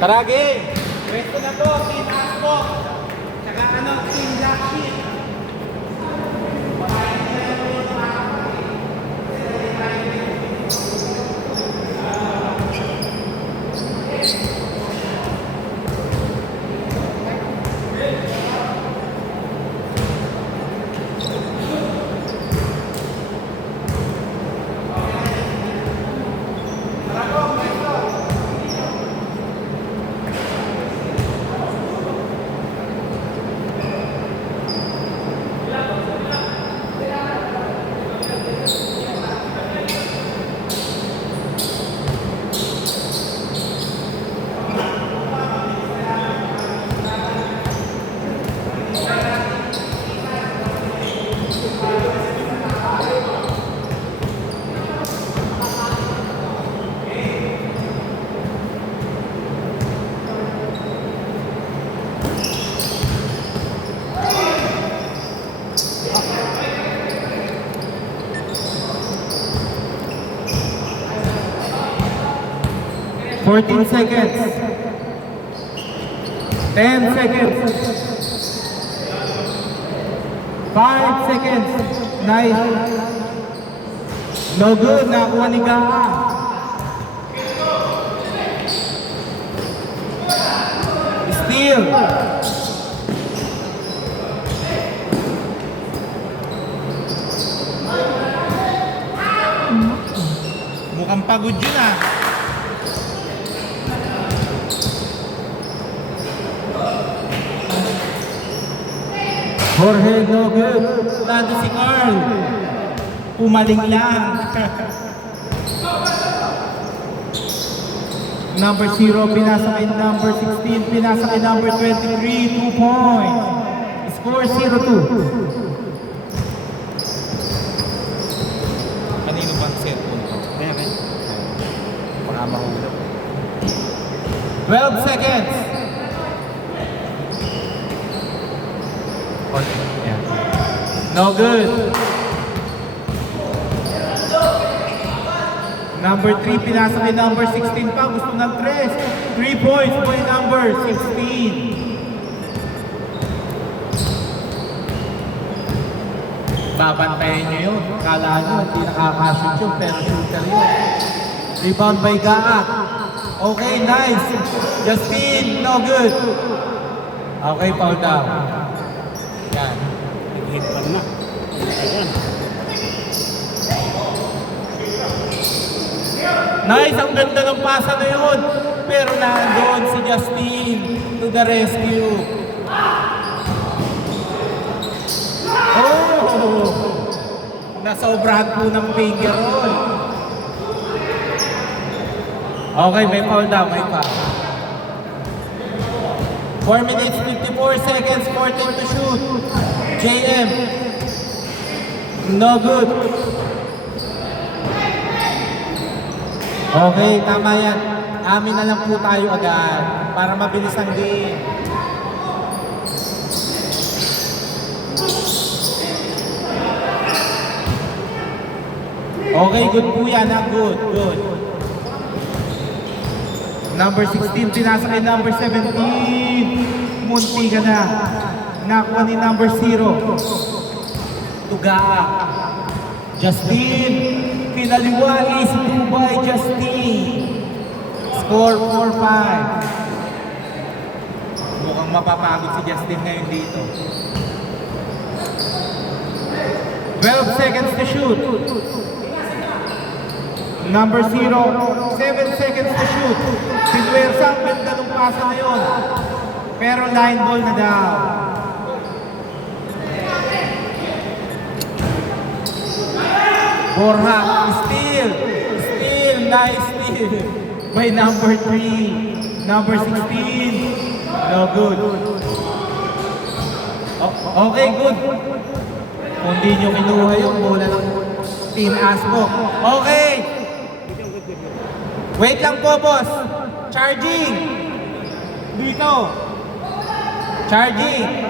Tara, game! Pwesto na to, team Asbok. Tsaka team Black Sheep. Fourteen seconds. 10 seconds. 5 seconds. Nice. No good. Nakuha ni Gaa. Steal. Mukhang pagod yun ah. Jorge, no good. Nando si Carl. Pumaling lang. Number 0, pinasa kay number 16, pinasa kay number 23, 2 points. Score 0-2. Kanino bang cellphone ko? Kaya kaya. Baka mahulog. 12 seconds. No good. Number 3, pinasa kay number 16 pa. Gusto ng 3. 3 points by number 16. Babantayan nyo yun. Kala nyo, hindi nakakashoot yun, pero shooter yun. Rebound by Gaak. Okay, nice. Justin, no good. Okay, foul down. Yan. Hit lang na. Ayan. Nice, ang ganda ng pasa na yun. Pero nandoon si Justin to the rescue. Oh! Nasobrahan po ng finger roll. Okay, may foul daw, may foul. 4 minutes, 54 seconds, 14 to shoot. JM. No good. Okay, tama yan. Amin na lang po tayo agad para mabilis ang game. Okay, good po yan. Good, good. Number 16, pinasa kay number 17. Munti ka na. Nakuha ni number 0. Tuga. Justin. Pinaliwa is 2 by Justin. Score 4-5. Mukhang mapapagod si Justin ngayon dito. 12 seconds to shoot. Number 0, 7 seconds to shoot. Sinuwersa ang ganda ng pasa na yun. Pero line ball na daw. Borja, steal. Steal, nice steal. By number 3. Number 16. No good. Okay, good. Kung di nyo kinuha yung bola ng Team Asbok. Okay. Wait lang po, boss. Charging. Dito. Charging.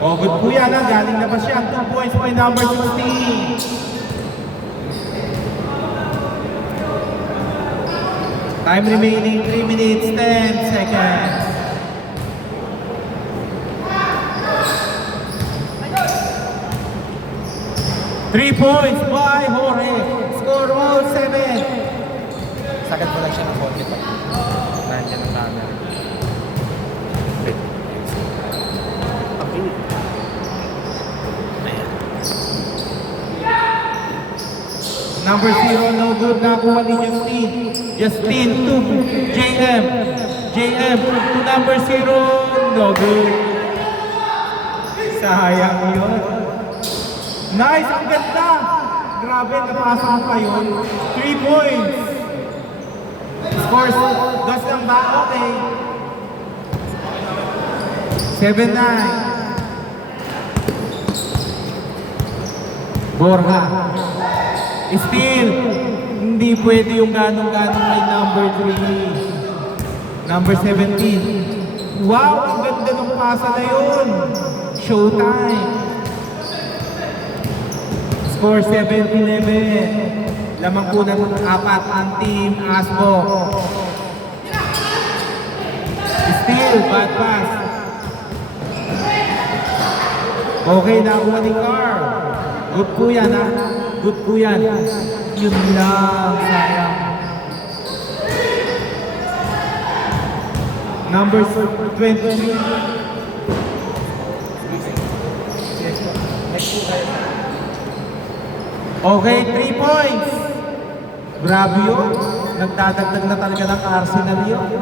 Oh, good po yan ha. Galing na ba siya? 2 points by number 16. Time remaining 3 minutes 10 seconds. Three points by Jorge. Score all 7. Sagad ko lang siya ng konti pa. Nandiyan ang camera. Wait. Okay. Ayan. Number 0, no good. Nakuha ni Justin. Justin to JM. JM to number 0, no good. Sayang yun. Nice, ang ganda. Grabe, napasok pa yun. 3 points. Scores, dos lang ba? Okay. 7-9. Borja. Still, hindi pwede yung ganong-ganong kay number 3. Number 17. Wow, ang ganda ng pasa na yun. Showtime. Score 7-11. Lamang po ng 4 ang team Asbo. Still, bad pass. Okay, nakuha ni Carl. Good po yan ha. Good po yan. Yun lang, sayang. Number 23. Okay, 3 points. Grabe yun. Nagdadagdag na talaga ng Arsenal yun.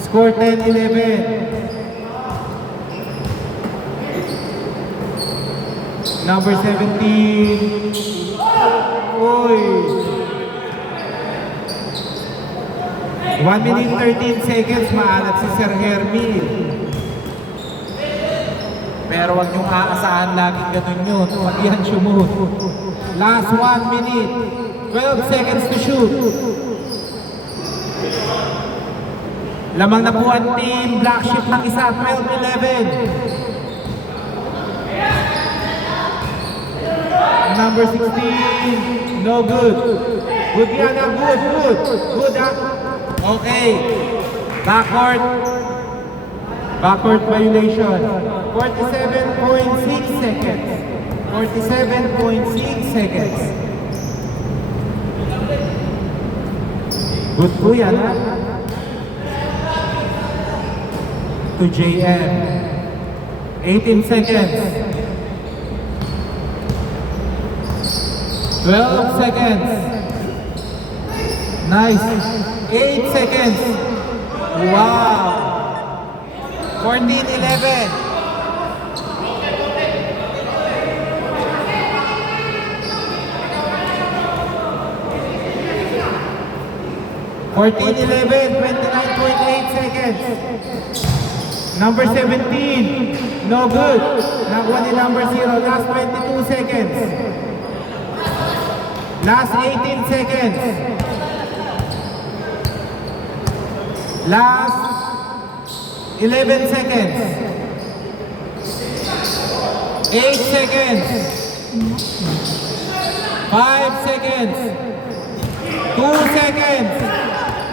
Score 10-11. Number 17. Uy. 1 minute 13 seconds. Maalat si Sir Hermie. Pero wag niyong aasahan laging ganun yun. Pag yan sumut. Last 1 minute. 12 seconds to shoot. Lamang na po ang team. Black sheep ng isa. 12-11. Number 16. No good. Good yan. Good. Good. Good ha. Okay. Backward. Backward violation. 47.6 seconds. 47.6 seconds. Good po yan, ha? To JM. 18 seconds. 12 seconds. Nice. 8 seconds. Wow. 14-11. 14-11, 29.8 seconds. Number 17, no good. Nakuha ni number 0, last 22 seconds. Last 18 seconds. Last 11 seconds. 8 seconds. 5 seconds. 2 seconds.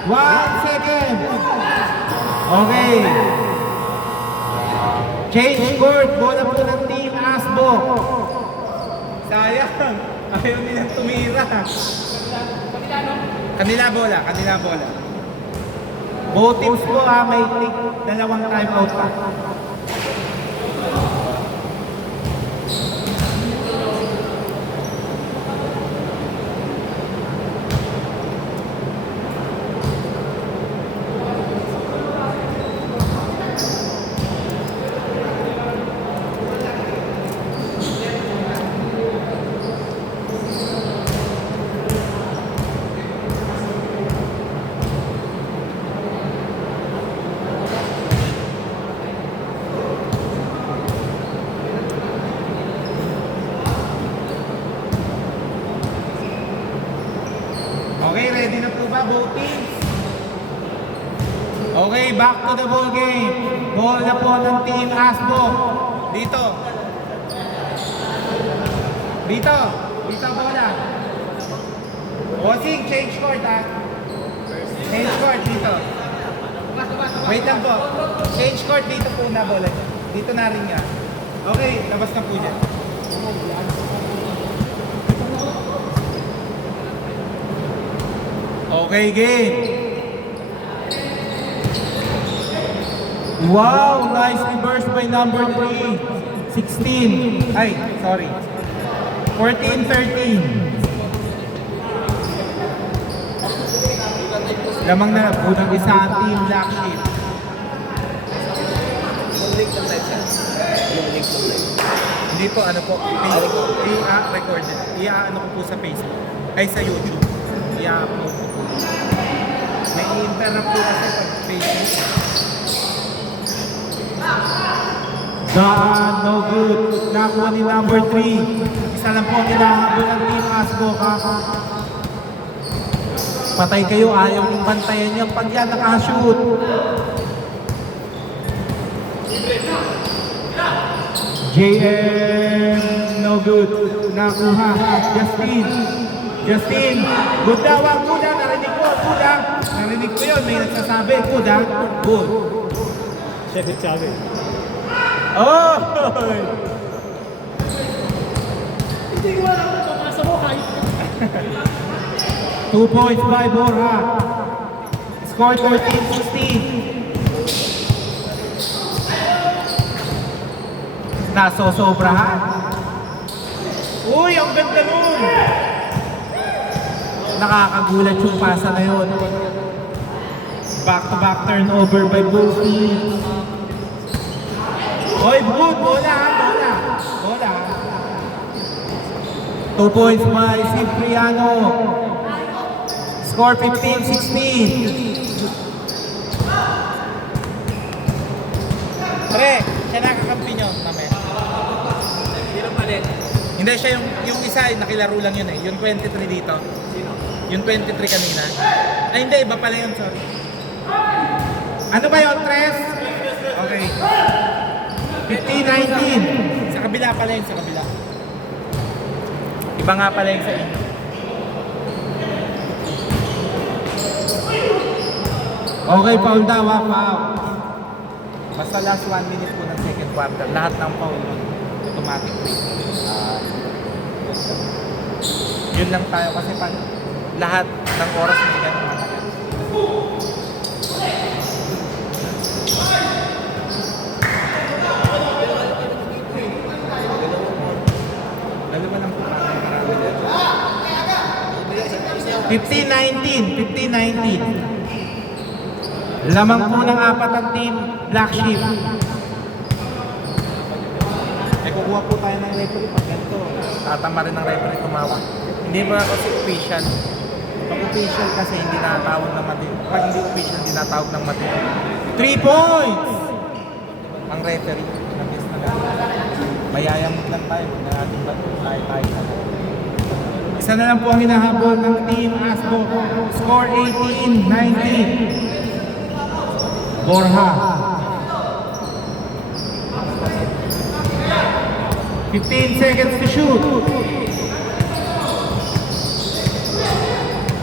1 second. Okay. Change court. Bola po ng team Asbo. Sayang. Ayaw nilang tumira. Kanila bola. Kanila bola. Both teams po may take dalawang timeout pa. Okay, ready na po ba both teams? Okay, back to the ball game. Ball na po ng Team Asbo. Dito. Dito. Dito ang bola. Bossing, change court ha. Change court dito. Wait lang po. Change court dito po na bola. Dito na rin niya. Okay, labas na po niya. Okay, game. Wow, nice reverse by number 3. 16. Ay, sorry. 14-13. Lamang na unang isa ang Team Black Sheep. Hindi po, ano po, recorded. Ano ko po sa Facebook. Ay, sa YouTube. I-upload ko po. May interrupt po kasi sa Facebook. Daan, no good. Nakuha ni number 3. Isa lang po ang hinahabol ng Team Asbo. Patay kayo, ayaw niyong bantayan niya pag yan nakashoot. JM, no good. Nakuha. Justin, good daw ang good. Narinig ko, good. Narinig ko yun, may nagsasabi, good. Good. Siya nagsabi. Oh! Hindi ko alam kung papasa mo kahit. 2 points by Borja. Score 14-16. Nasosobrahan. Uy, ang ganda nun! Nakakagulat yung pasa na yun. Back-to-back turnover by both teams. Oy, good! Bola! 2 points by Cipriano. Score 15-16. Pre, siya nakakampi nyo namin. Hindi siya yung isa, nakilaro lang yun eh. Yung 23 dito. Yung 23 kanina. Ay hindi, iba pala yun, sorry. Ano ba yun, Tres? Okay. 15-19. Sa kabila pala yun, sa kabila. Iba nga pala yung sa inyo. Okay, foul daw, foul. Basta last 1 minute po ng second quarter, lahat ng foul nun, automatic free. Yun lang tayo kasi pag lahat ng oras may ganun matagal. Dalawa lang po marami dito. 15-19. Lamang po ng apat ang Team Black Sheep. Eh kukuha po tayo ng referee pag ganito. Tatama rin ng referee tumawag. Hindi mo na kasi official. Pag official kasi hindi natawag ng matino. Pag hindi official, hindi natawag ng matino. 3 points! Ang referee, nag-guess na lang. Mayayamot lang tayo. Huwag na natin ba? Tayo na. Isa na lang po ang hinahabol ng Team Asbo. Score 18-19. Borja. 15 seconds to shoot.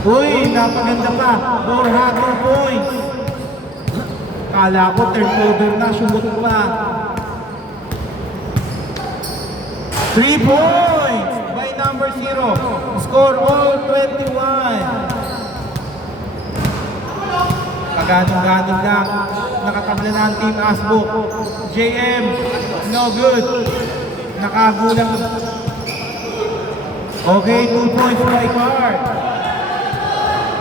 Uy, napaganda pa. Borja, 2 points. Kala ko turnover na, shoot pa. 3 points by number 0. Score all 21. Kaganong-ganong na nakatabla na ang Team Asbo. JM, no good. Nakagulang. Okay, 2 points by Card.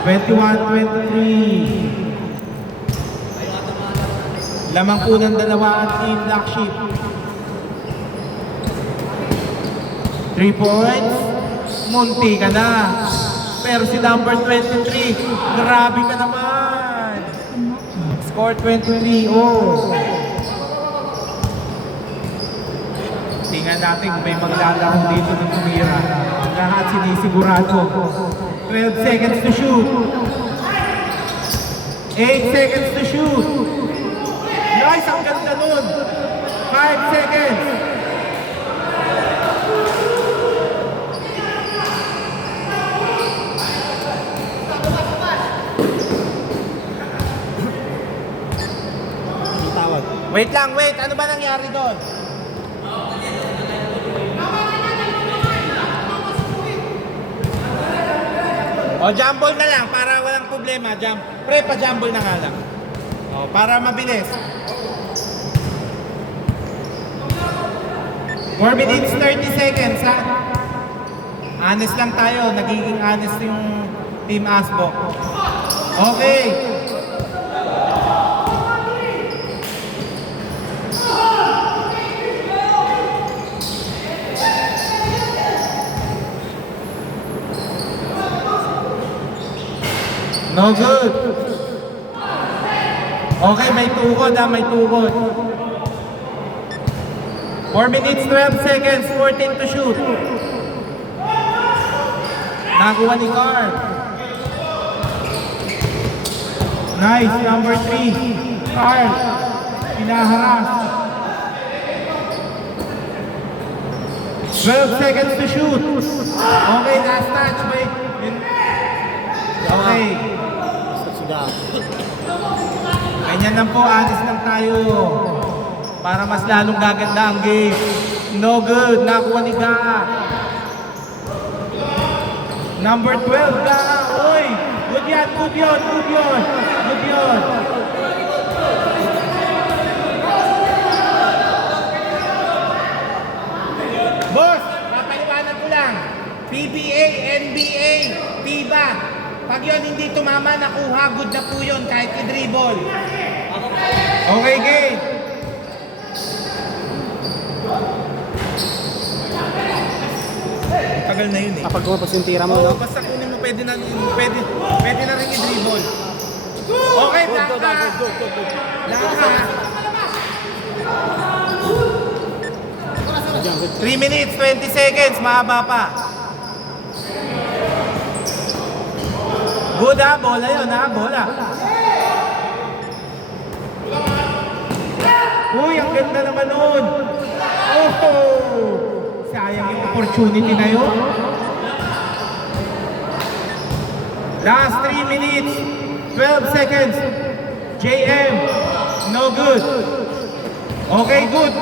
21-23. Lamang po ng dalawa ang Team Black Sheep. 3 points. Munti ka na. Pero si number 23, grabe ka naman. Score 23. Oh. Tingnan natin kung may maglalaro dito ng tumira. Lahat sinisigurado. 12 seconds to shoot. 8 seconds to shoot. Nice, ang ganda ganun. 5 seconds. Yung tawag. Wait lang, wait. Ano ba nangyari doon? O, jumble na lang para walang problema. Pre, pa-jumble na nga lang. O, para mabilis. 4 minutes, 30 seconds, ha? Honest lang tayo. Nagiging honest yung Team Asbok. Okay. No good. Okay, may tukod ha, may tukod. 4 minutes, 12 seconds, 14 to shoot. Nakuha ni Carl. Nice, number 3. Carl, pinaharas. 12 seconds to shoot. Okay, last touch. Okay. Sudah. Ganyan lang po, honest lang tayo. Para mas lalong gaganda ang game. No good, nakuha ni Gaa. Number 12, Gaa. Uy, good yan, good yun, good yun. Good yun. Boss, papaliwanag ko lang. PBA, NBA, FIBA. Pag yun hindi tumama, nakuha, good na po yun kahit i-dribble. Okay, game. Tagal na yun eh. Kapag kumapos yung tira mo, Oo, no? basta kunin mo, pwede na rin i-dribble. Okay, Blanca. Blanca. 3 minutes, 20 seconds, mahaba pa. Good ha, bola yun ha, bola. Uy, ang ganda naman nun. Oh, sayang yung opportunity na yun. Last 3 minutes, 12 seconds. JM, no good. Okay, good.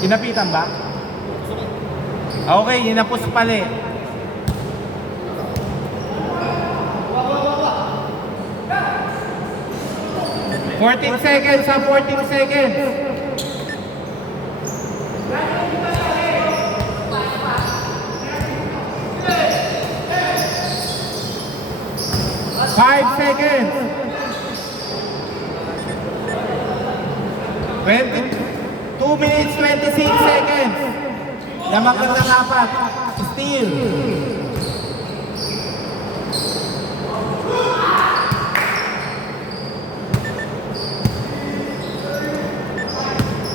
Inapitan ba? Okay, inapos pala eh. Fourteen seconds ha, 14 seconds. Five seconds. 2 minutes, 26 seconds. Lamang ka ng apat. Steal.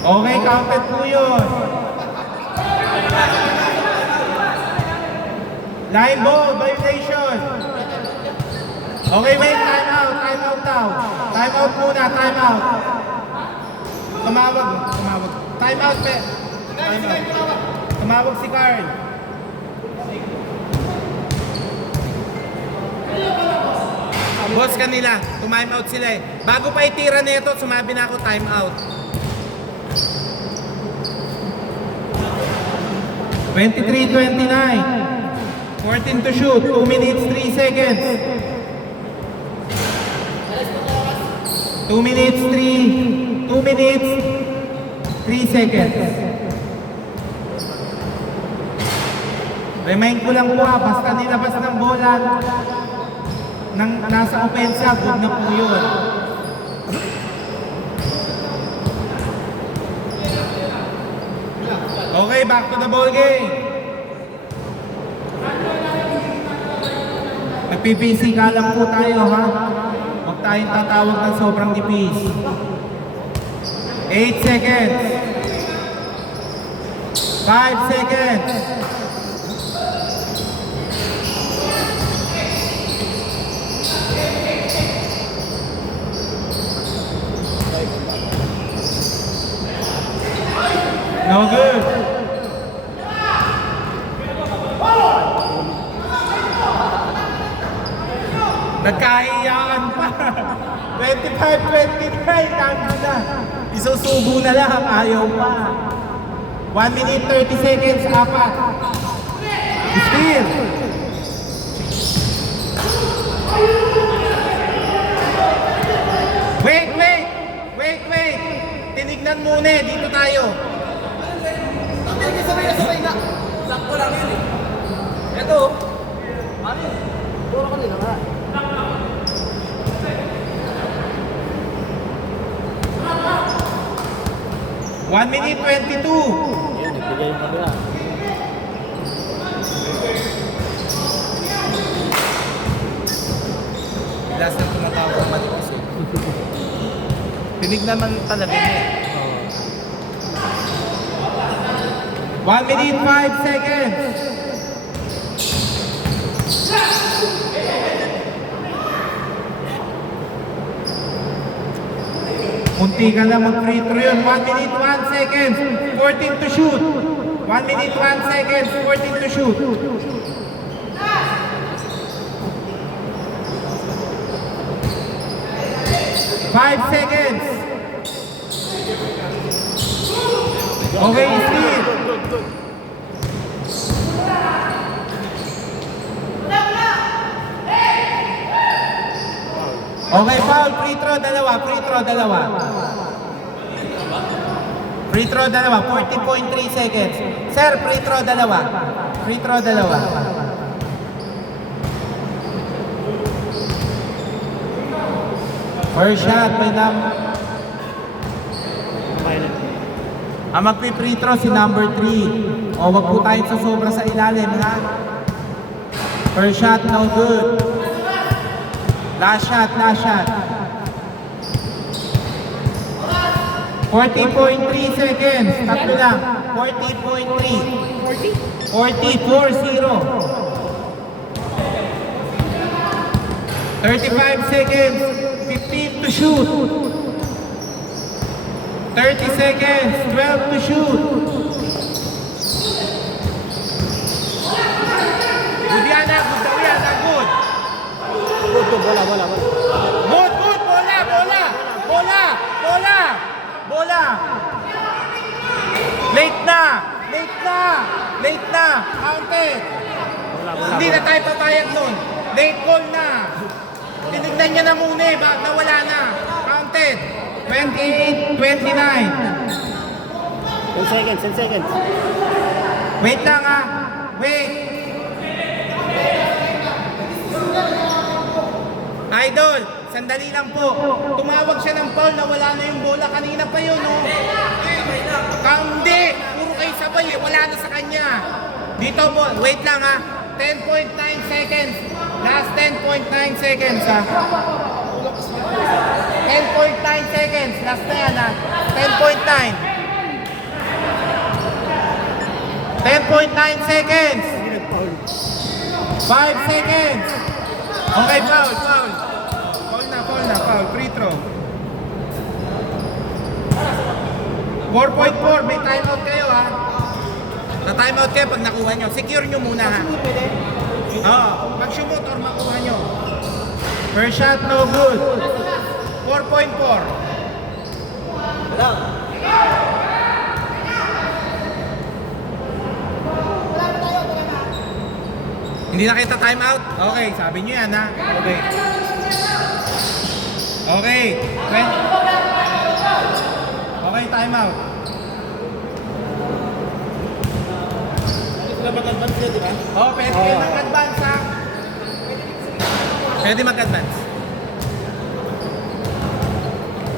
Okay, counted po yun. Line ball, violation. Okay, wait, time out daw. Time out muna, time out. Tumawag. Time out, pe. Time out. Tumawag si Carl. Boss kanila, time out sila eh. Bago pa itira nito, sumabi na ako time out. 23-29. 14 to shoot, 2 minutes, 3 seconds. 2 minutes, 3 seconds. Remind ko lang po ha, basta nilabas ng bola nasa opensa, good na po yun. Okay, back to the ball game. Magpipisi ka lang po tayo, ha? Huwag tayong tatawag ng sobrang nipis. 8 seconds. 5 seconds. No good. Nagkahiyaan pa. 25-29, tama na. Isusubo na lang, ayaw pa. 1 minute 30 seconds, apat. Still. Wait, wait! Wait, wait! Tinignan muna eh, dito tayo. Sabay na. Sakto lang yun eh. Ito. Ano yun? Puro ka nila nga. One minute 22. Yan, nagbigay yung kabila. Last na tumatawag ng mali kasi. Tinignan man talaga niya eh. 1 minute 5 seconds. Munti ka na mag-free throw yun. 1 minute 1 seconds. 14 to shoot. 1 minute 1 seconds. 14 to shoot. 5 seconds. Okay, Steve. Okay, foul. Free throw, dalawa. Free throw, dalawa. Free throw, dalawa. 40.3 seconds. Sir, free throw, dalawa. Free throw, dalawa. First shot, may ang magpi-free throw si number 3. O, wag po tayo sobra sa ilalim, ha? First shot, no good. Last shot, last shot. 40.3 seconds. Tatlo lang. 40.3. 40. 35 seconds. 15 to shoot. 30 seconds. 12 to shoot. Good yan na. Good daw yan. Good. Bola. Good, good. Bola. Late na. Counted. Hindi na tayo papayag nun. Late goal na. Tinignan niya na muna eh. Nawala na. Counted. 28, 29. 10 seconds. Wait lang ah. Wait. Idol, sandali lang po. Tumawag siya ng foul na wala na yung bola. Kanina pa yun, no? Hindi. Puro kayo sabay eh. Wala na sa kanya. Dito mo. Wait lang ah. 10.9 seconds. Last 10.9 seconds ah. 10.9 seconds. Last na yan ah. 10.9. 10.9 seconds. 5 seconds. Okay, foul. Foul. Free throw. 4.4. May timeout kayo ha. Na-timeout kayo pag nakuha nyo. Secure nyo muna ha. Oo. Mag-shoot or makuha nyo. First shot, no good. 4.4. Hindi na kita time out? Okay, sabi nyo yan ha. Okay. Okay. Okay, time out. Sila mag-advance yun, di ba? Oh, pwede kayo mag-advance ha. Pwede mag-advance.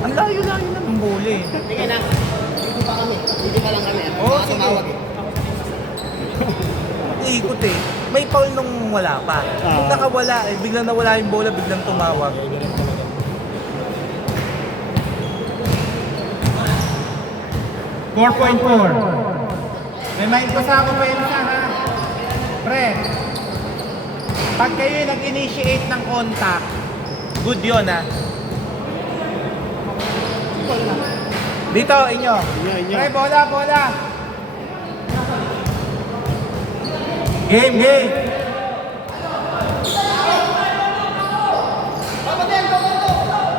Ang layo-layo na ng bola eh. Sige na. Dito pa kami. Dito pa lang kami. Oo, sige. Tumawag eh. Ikot eh. may foul nung wala pa. Nung nakawala, biglang nawala yung bola, biglang tumawag. 4.4. May main ko sa ako pa yun sana. Pre, pag kayo nag-initiate ng contact, good yun ha. Dito, inyo. Pre, bola, bola. Game, game.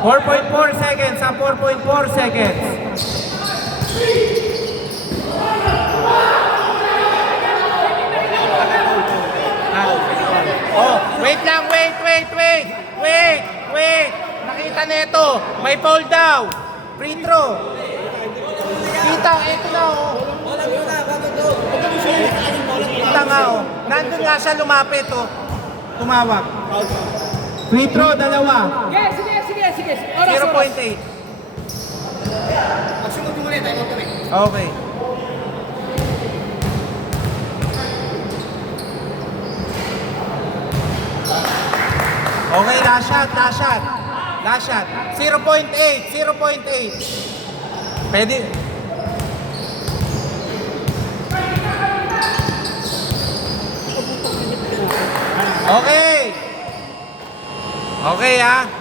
.4 seconds sa 4.4 seconds. Oh, wait lang, wait. Nakita nito, may foul daw. Free throw. Kita, ito na oh. Kita nga oh. Nandun nga siya lumapit oh. Tumawag. Free throw, dalawa. Sige. Oras. 0.8. Magsunod mo ulit, tayo ulit. Okay. Okay, last shot. 0.8. Pwede. Okay. Okay ah.